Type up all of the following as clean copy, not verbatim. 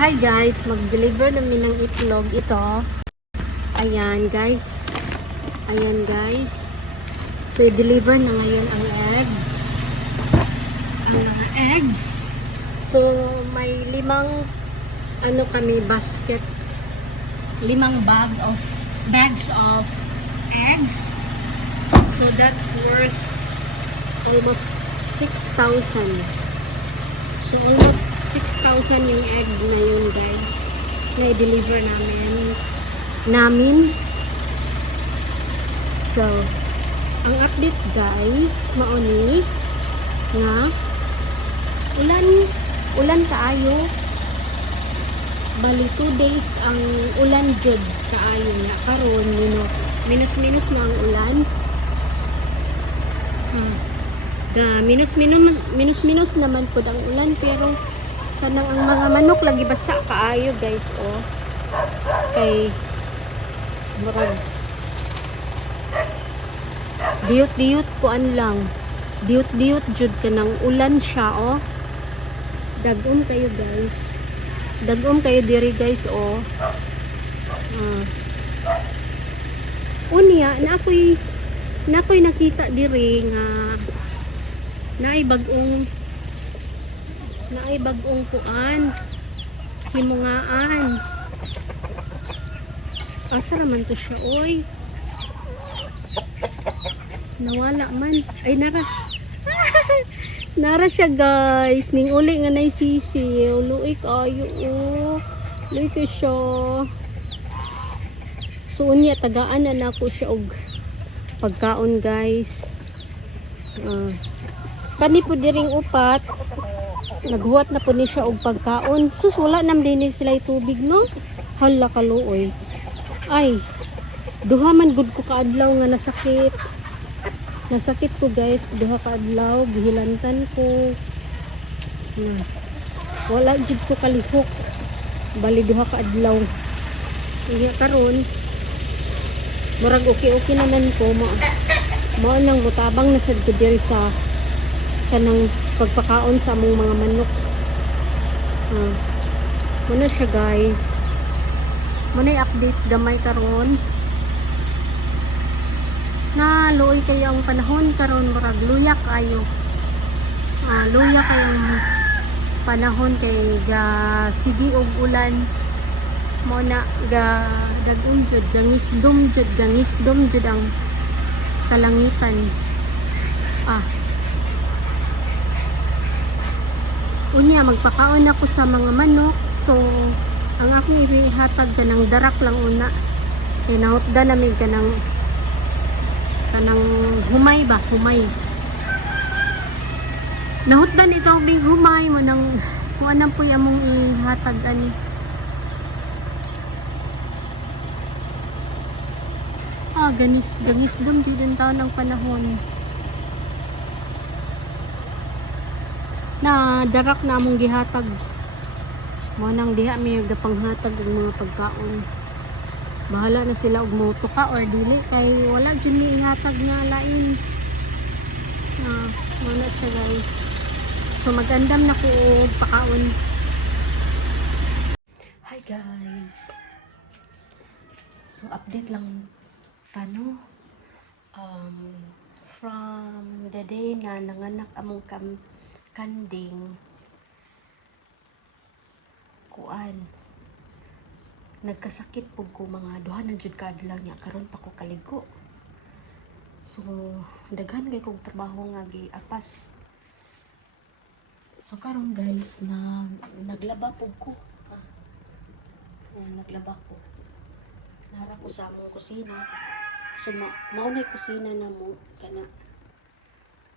Hi guys, mag-deliver namin ng itlog ito. Ayan guys. Ayan guys. So i-deliver na ngayon ang eggs. Ang mga eggs. So may limang baskets. Limang bags of eggs. So that worth almost 6,000. So almost 6,000 yung egg na yun guys, na i-deliver namin. So ang update guys, mauni nga ulan kaayo, bali 2 days ang ulan jud kaayo nga karon minus na ang ulan. Minus naman po ang ulan, pero kanang ang mga manok lagi basa kaayo guys. Kay murag diot kuan lang, diot jud kanang ulan siya. Dagom kayo guys, dagom kayo diri guys. Unya na ako'y nakita diri nga naay bagong kuan himungaan. Asa raman to siya oy, nawala man. Ay nara nara siya guys, ning uli nga nay sisiw. Luoy kayo luoy ko siya. So unya tagaan na nako siya og pagkaon guys. Kani po diring upat naghuwat na po ni siya og pagkaon. Sus wala nam din sila tubig no. Hala kaluoy. Ay duha man gud ko kaadlaw nga nasakit ko guys. Duha kaadlaw gihilantan ko. Wala jud ko kalihok, bali duha kaadlaw. Iya karon murag okay naman ko. Mao nang mutabang na sad ko diri sa kanang pagpakaon sa among mga manok. Muna siya guys, muna update gamay karon na luoy kayo ang panahon karon. Murag luya kayo, luya kayong panahon kay sige og ulan. Mo na dagun jud gangisdom jud ang kalangitan. Unya magpakaon ako sa mga manok. So ang akong ihatag kanang darak lang una, kay nahutda namin kanang humay. Nahutdan ito bing humay mo nang kung anong po yung among ihatag ani. Ganis dum di din taon ng panahon na darak na among gihatag. Mo nang diha may panghatag og mga pagkaon. Bahala na sila og motuka or dili, kay wala jud mi ihatag nga lain. Muna siya guys. So magandam na ko pakaon. Hi guys. So update lang from the day na nanganak among kanding kuan, nagkasakit po ko mga duha na jud kaadlaw niya, karon pa ko kaligo. So daghan kay kog trabaho nga giapas. So karon guys naglaba po ko. Naglaba ko. Nara ko sa among kusina. So maunay kusina na mo kana.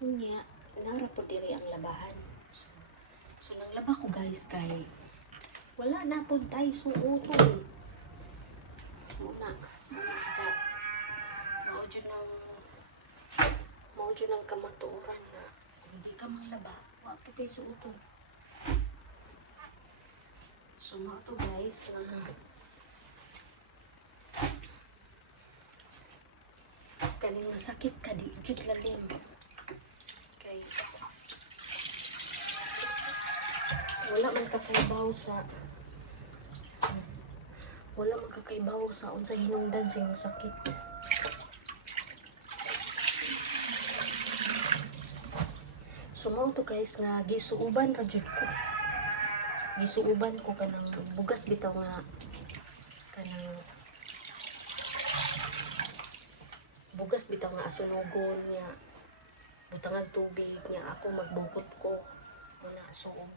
Unya nara po diri ang labahan. So naglaba ko guys kay wala na po tayo suotong. Muna chat. Maudyo ng kamaturan na hindi ka manglaba, wala po tayo suotong. So mga to guys kaning masakit ka di jud lalim. Kay wala man katrabaho sa wala magkakaibaw sa unsay hinungdan sa imong sakit. So mao to guys nga gisuuban ra jud ko. Gisuuban ko kanang bugas bitaw nga kanang bugas bitaw nga asunogon niya butangag tubig niya ako magbukot ko wala suob.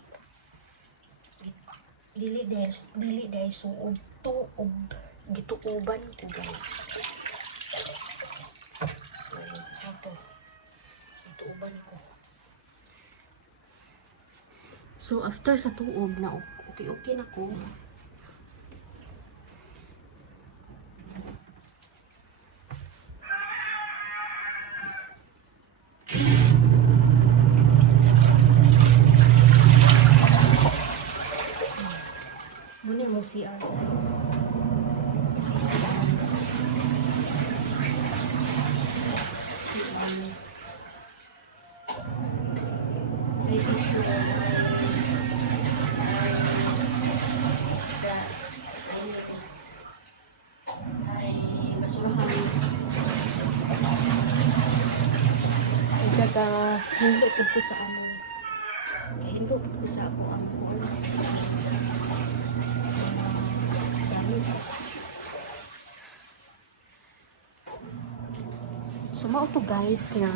Dili dahil suob tuob gituuban ko guys. So ito gituuban ko. So, after sa tuob na okay na ko. Muna mo CR guys. Hindi ko sa amon. Kaya hindi ko sa ako amon. So mao to guys nga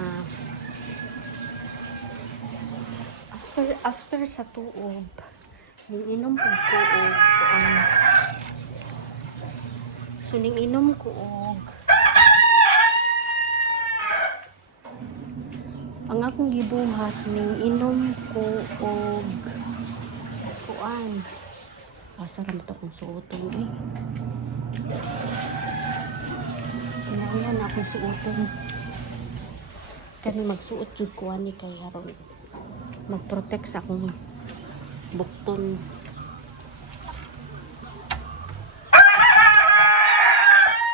after sa tuob ning inom ko og so ning inom ko og ang akong gibuhat ning inom ko og kuan asa ra to kung suoton kailangan akong suoton kani magsuot jud ko ani kay aron mag-protect sa akong bukton.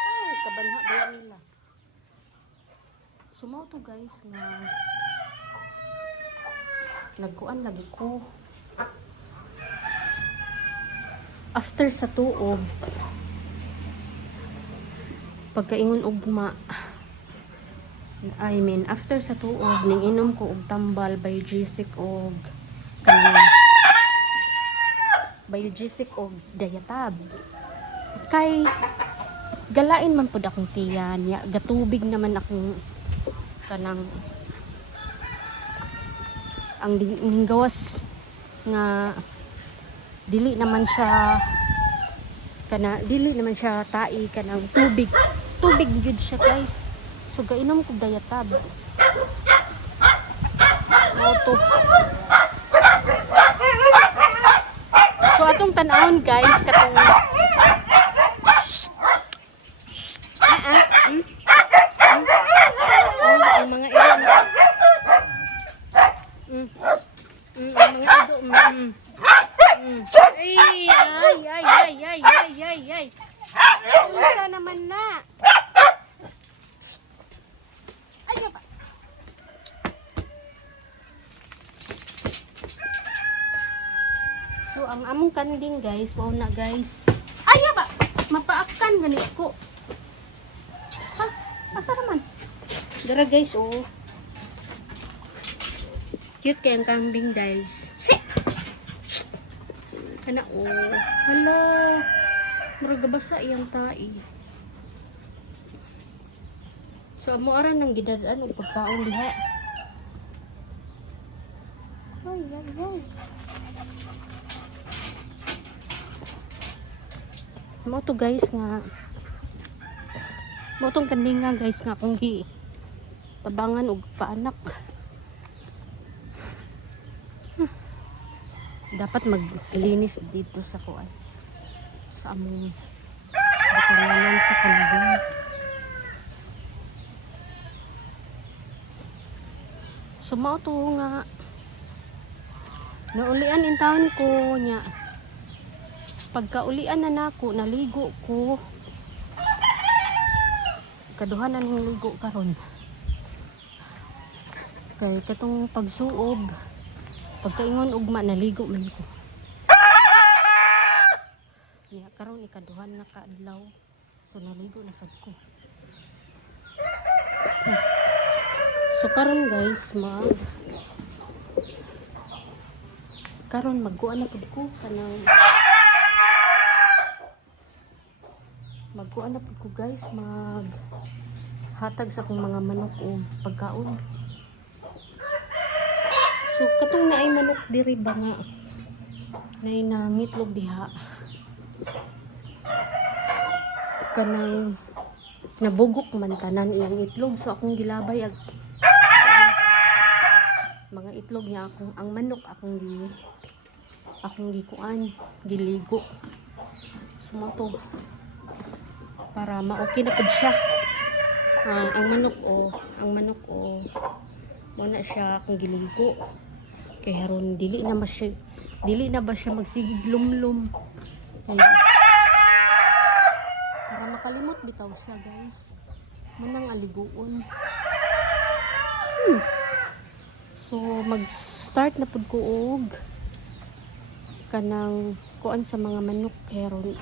Ay kabanha ba nila. Sumaw to guys nga nagkuan lagi ko after sa tuob pagkaingon ugma after sa tuob ning inom ko og tambal biogesic og kanang biogesic og diatab kay galain man pud akong tiyan ya gatubig naman akong kanang ang ning gawas nga dili naman siya tai kanang tubig jud siya guys. So gainom ko diatab. Auto. So atong tan-awon guys katong ang mga iron. Ang mga ido. Ay. Isa naman na. Ayaw ba? So, ang among kanding guys, wow na guys. Ayaw ba? Mapaakan ganit ko. Ha? Asa naman? Dara guys, oh. Cute kayang kambing guys. Shit! Kana, oh. Hala. Maragabasa iyang tai. So, amo aran nang gidadaan og pagkaon diha. Ay. Mo to guys nga. Mo tong kandinga guys nga kung gi tabangan og paanak. Dapat maglinis dito sa kuan. Sa among batanan sa kanding. So mao to nga naulian in taon ko nya pagkaulian na nako naligo ko kaduhan na ning ligo karon kay katong pagsuob pagkaingon ugma naligo man ko nya karon kaduhan na kaadlaw. So naligo na sad ko. So karon guys, magkuan na pud ko kanang guys, hatag sa akong mga manok o pagkaon. So katong naay manok diri ba nga nay nangitlog diha. Kanang nabugok man tanan iyang itlog, so akong gilabay mga itlog niya. Ang manok akong gikuan, giligo. So mo to para ma-okay na pud siya. Ang manok mo na siya akong giligo. Kay haron dili na ba siya magsigig lumlum. Para makalimot bitaw siya guys. Manang aliguon. So mag-start na pud ko og kanang kuan sa mga manok karon.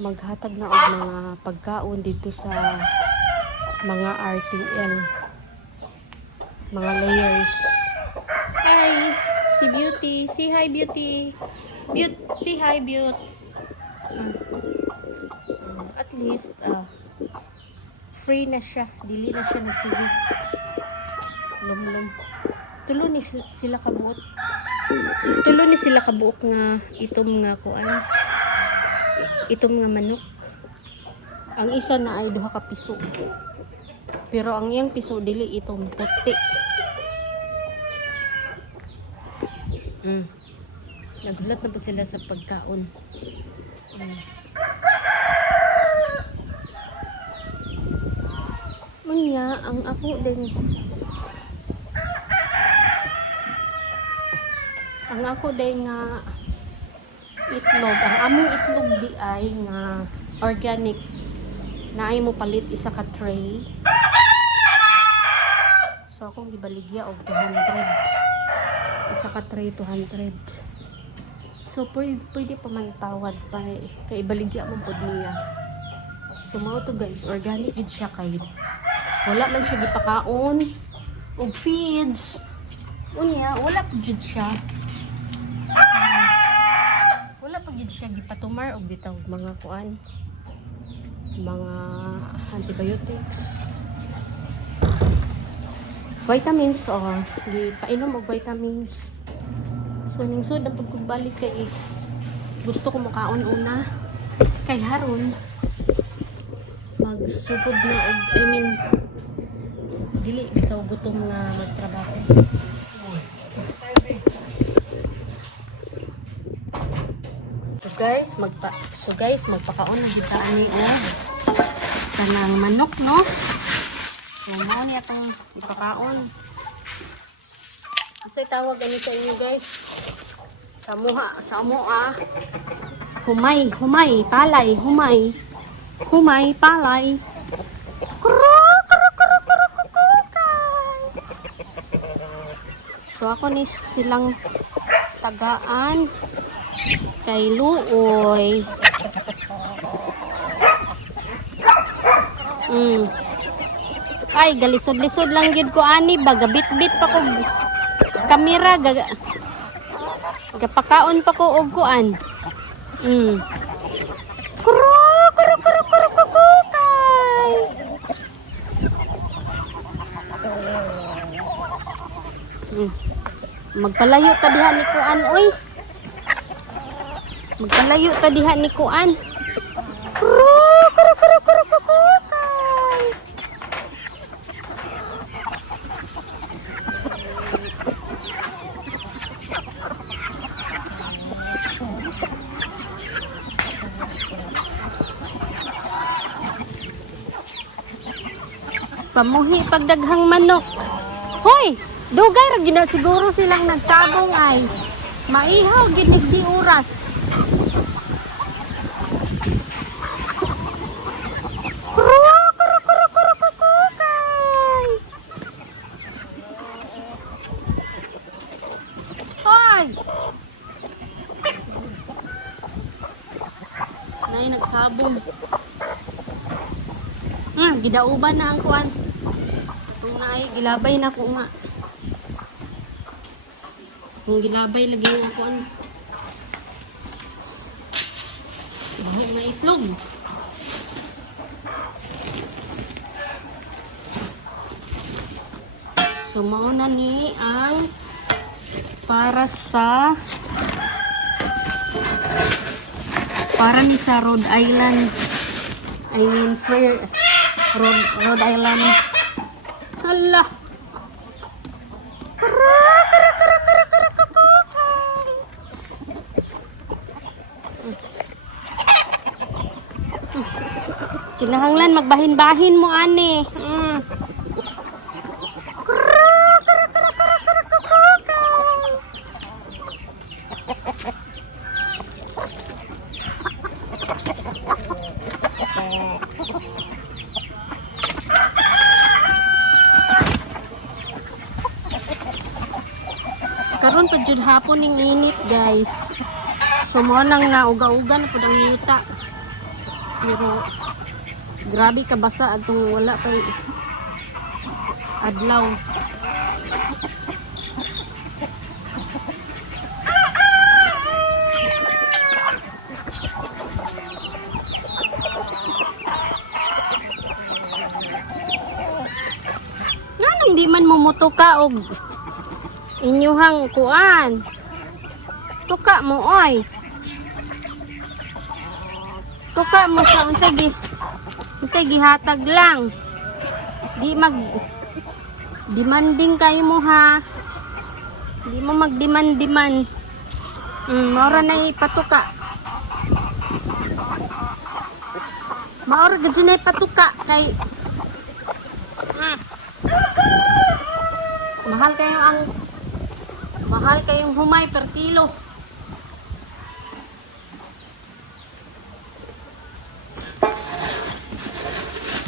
Maghatag na og mga pagkaon dito sa mga RTL, mga layers. Hi, si Beauty. Say hi, Beauty. Say hi, Beauty. At least, free na siya. Dili na siya nagsige. Lumlum. Tulo ni sila kabuok nga itom nga kuan. Itom nga manok. Ang isa na ay duha ka piso. Pero ang iyang piso dili itong puti. Nagulat na po sila sa pagkaon. Unya, ang ako din nga itlog. Ang among itlog di ay nga organic. Naay mo palit isa ka tray. So akong gibaligya og 200. Isa ka tray 200. So pwede pa man tawad pa kay ibaligya mo pud niya. So mao to guys, organic gid siya kay wala man siya gipakaon og feeds. Unya wala pud jud siya. Wala pud jud siya gipatumar og bitaw mga kuan. Mga antibiotics, vitamins or gipainom og vitamins. So ningsud na pagkugbalik kay gusto ko makaon una kay haron magsugod na og dili bitaw gutom nga magtrabaho. So guys, magpakaon na kita ani kanang manok, no? So mao ni atong ipakaon. Asay tawag ani sa inyo guys? Sa amoa. Humay, palay. So ako ni silang tagaan kay Luoy. Ay, galisod-lisod lang yun ko ani ba, gabit-bit pa ko kamera, gapakaon pa ko og kuan. Kuro kay. Magpalayo ta diha ni kuan, oy. Magpalayo ta diha ni kuan. Pamuhi pagdaghang manok. Hoy, dugay ra gid siguro silang nagsabong ay. Maihaw gid di oras. Hoy. Nay nagsabong. Gidauban na ang kuan. Itong naay gilabay na ko nga. Kung gilabay lagi nga kuan. Baho nga itlog. So mauna ni ang para ni sa Rhode Island. I mean for Rhode Island. Hala. Kinahanglan magbahin-bahin mo ane. Karon pa jud hapon ning init, guys. So mo nang nauga-uga na pud ang yuta. Pero grabe ka basa atong wala pa adlaw. Nganong di man mumuto ka og inyuhang kuan. Tuka mo oy. Tuka mo sa unsay gihatag lang. Di mag demanding kayo mo ha. Di mo mag-demand. Maura na ipatuka. Maura gid na ipatuka kay mahal kayong humay per kilo.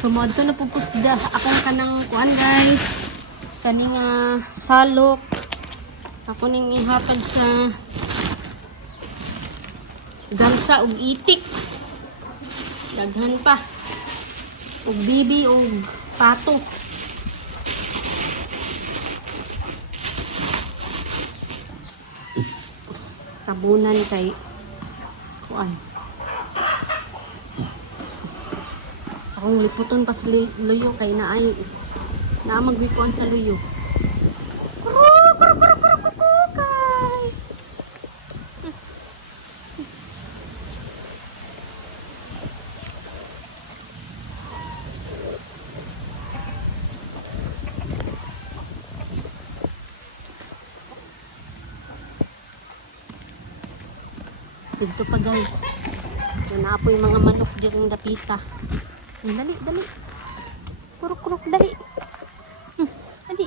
So modto na pupusda akong kanang kuan guys. Kaning salok. Ako ning ihatag sa gansa ug itik. Daghan pa. Ug bibi ug pato. Tabunan kay kuan. Akong liputon pas luyo kay naay magikuan sa luyo. Kay. Dito pa guys. Nanapoy mga manok diring dapita. Dali. Kuruk, dali. Dali.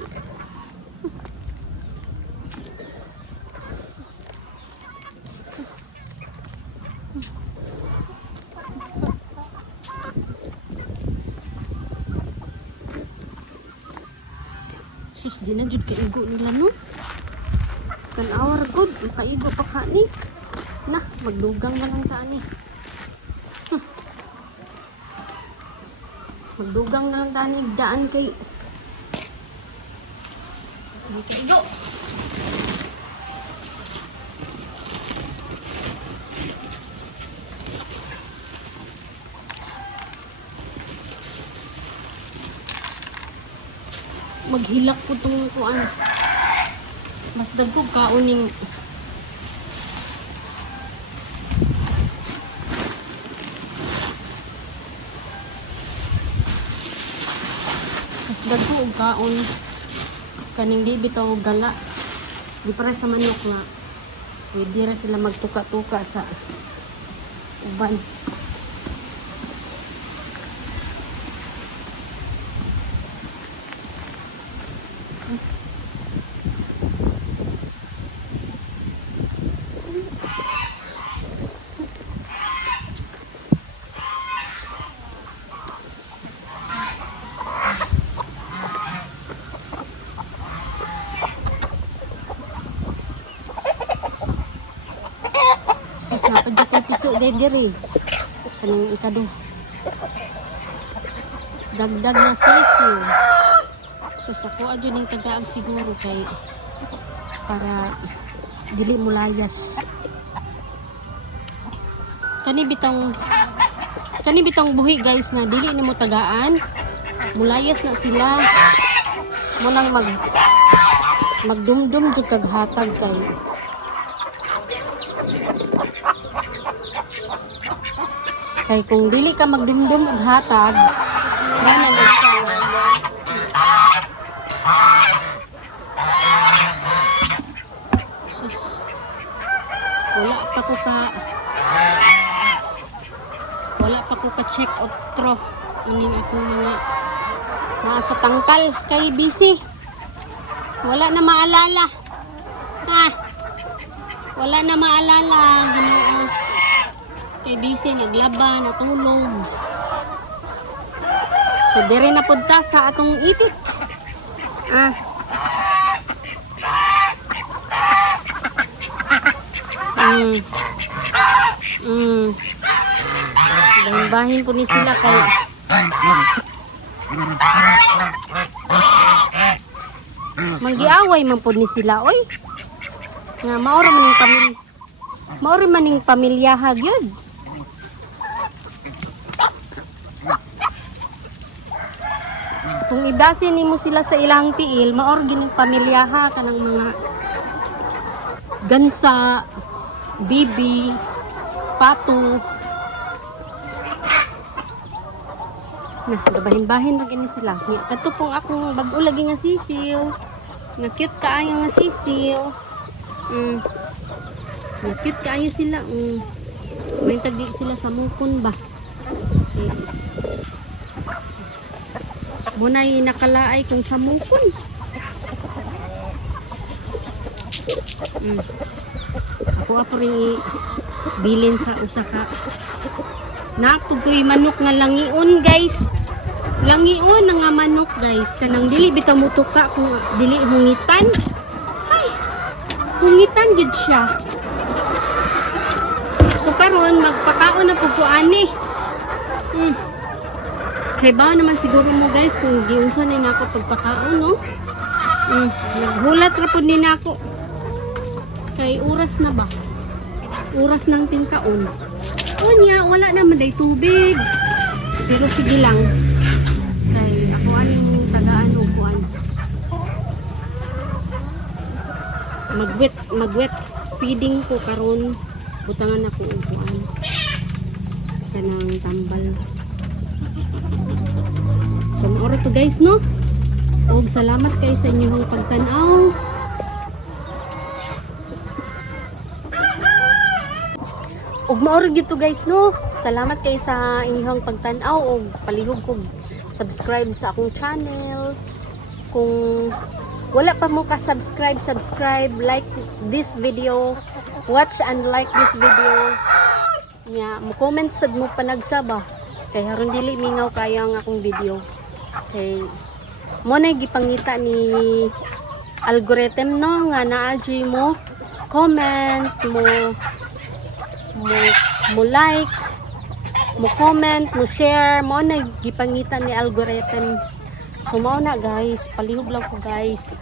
Sus, di na jud kaigo nila no. Kan-awar good, kaigo pa kani. Nah, magdugang na lang ta ani. Magdugang na lang tani daan kay kaigo. Maghilak ko tong kuan. Mas dagko kauning dagko og kaon kaning di bitaw gala di para sa manok nga pwede ra sila magtuka-tuka sa uban. Sus, napadya kay piso diri. kaning ikado. Dagdag na sisiw. So sa ko adyo ning tagaag siguro kay para dili mo layas. Kani bitang buhi guys na dili nimo tagaan. Mulayas na sila. Mo nang magdumdum jud kag hatag kay. Kay kung dili ka magdumdum og hatag, wala na siya. Sus. Wala pa ko ka check otro aning akong mga nasa tangkal kay busy. Wala na maalala. Wala na maalala. Kay busy naglaba, natulog. So dire na pud ta sa atong itik. Bahin po ni sila kay manggiaway man po ni sila oy. Nga maoro maning pamilyaha gyud. Kung idasin nimo sila sa ilang tiil, maor gining pamilyaha kanang mga gansa, bibi, pato. Bahin-bahin na gini sila. Kato pong akong bag-o lagi nga sisiw. Nga cute kaayo nga sisiw. Nga cute kaayo sila. May tagdi sila sa mukon ba. Muna'y nakalaay kung sa mukon. Ako rin bilin sa usaka. Napod ko'y manok nga langion guys. Langion na nga manok guys. Kanang dili bitaw mo tuka kung dili hungitan. Ay, hungitan gid siya. So karon magpakaon na pud ko ani. Kay ba naman siguro mo guys kung giunsa na nako pagpakaon no. Naghulat ra pud ni nako. Kay oras na ba? Oras ng tingkaon. Unya, wala naman day tubig. Pero sige lang. Kay ako aning tagaan upuan. Magwet feeding ko karon. Butangan ako upuan. Kanang tambal. So maoro to guys no. Og salamat kay sa inyong pagtan-aw. Og maoro gyud to guys no. Salamat kay sa inyong pagtan-aw og palihog kog subscribe sa akong channel. Kung wala pa mo ka subscribe, like this video, watch and like this video. Nya mo comment sad mo panagsaba kay haron dili mingaw kaya ang akong video. Kay mo na gipangita ni algorithm no nga naa mo comment mo like, mo comment, mo share, mo na gipangita ni algorithm. So mao na guys, palihog lang ko guys.